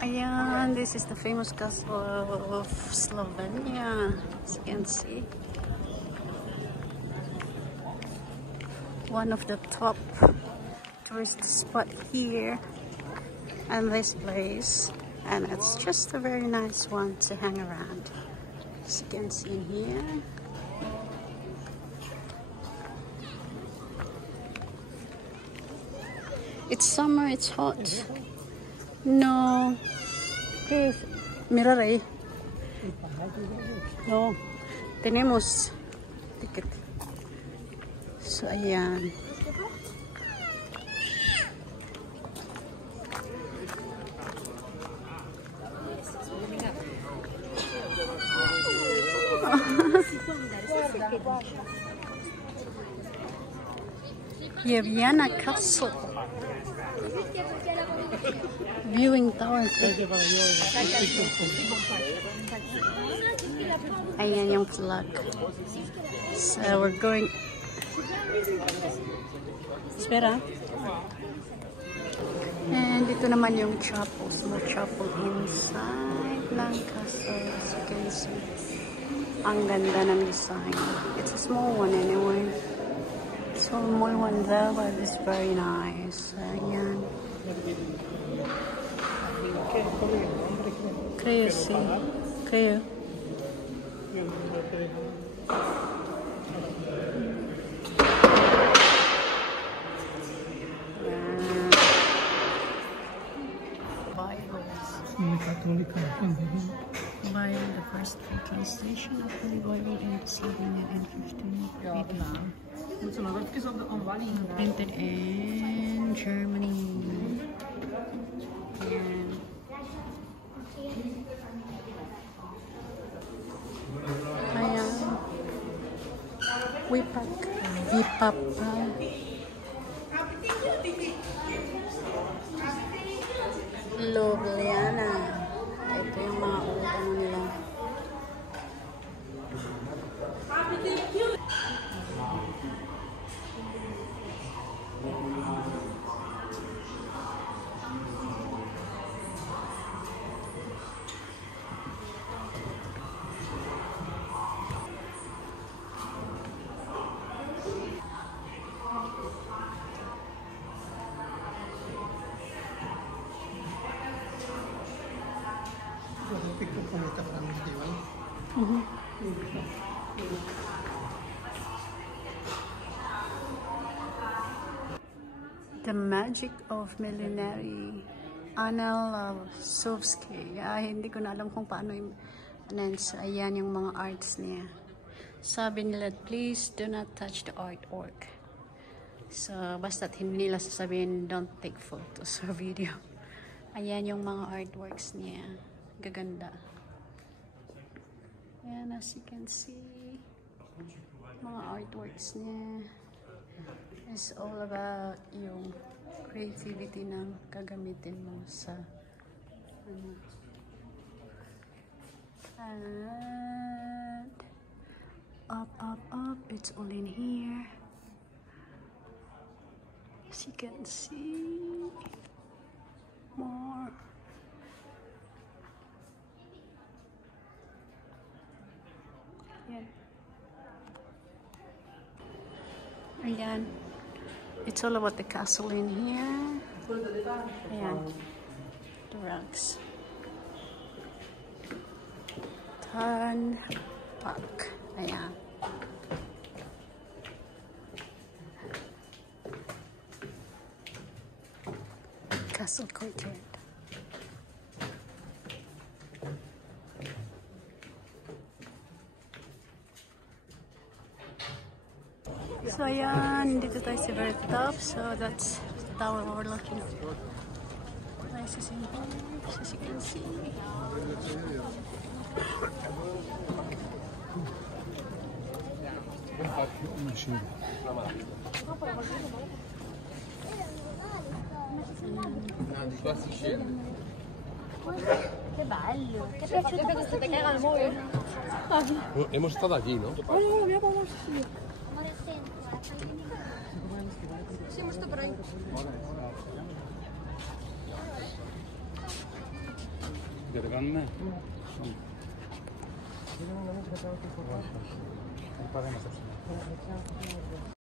Ayan, this is the famous castle of Slovenia, as you can see. One of the top tourist spot here and this place, and it's just a very nice one to hang around, as you can see here. It's summer, it's hot. No. Mira ahí. No. Tenemos ticket. So, ayan. Ljubljana Castle. Viewing tower. Ayan yung flag. So we're going. Espera. And dito naman yung chapel. Small chapel inside ng castle. As you can see. Ang ganda ng design. It's a small one anyway. Small one though, but it's very nice. Ayan. Creo, sí. Creo. Bible, the first translation of the Bible into Slovenia in 1589. Printed in Germany. And ayan. Vipapa. Ljubljana. Ito yung mga utang nila. The Magic of Millenary, Anna Lasovsky. Hindi ko na alam kung paano yung announce. Ayan yung mga arts niya. Sabi nila, please do not touch the artwork. So, basta't hindi nila sasabihin, don't take photos or video. Ayan yung mga artworks niya. Gaganda. Ayan, as you can see, mga artworks niya. It's all about yung creativity ng gagamitin mo sa ano. And up, it's all in here. As you can see, more. Ayan. It's all about the castle in here. Ayan. The rugs. Turn back. Ayan. Castle courtyard. So ayan, dito tayo sa very top. So that's the tower we're looking at. Places in here, as you can see. Che bello! Che piaciuto questo che era il muro? Hemos estado allí, ¿no? Siamo sto per ahí. Perganne.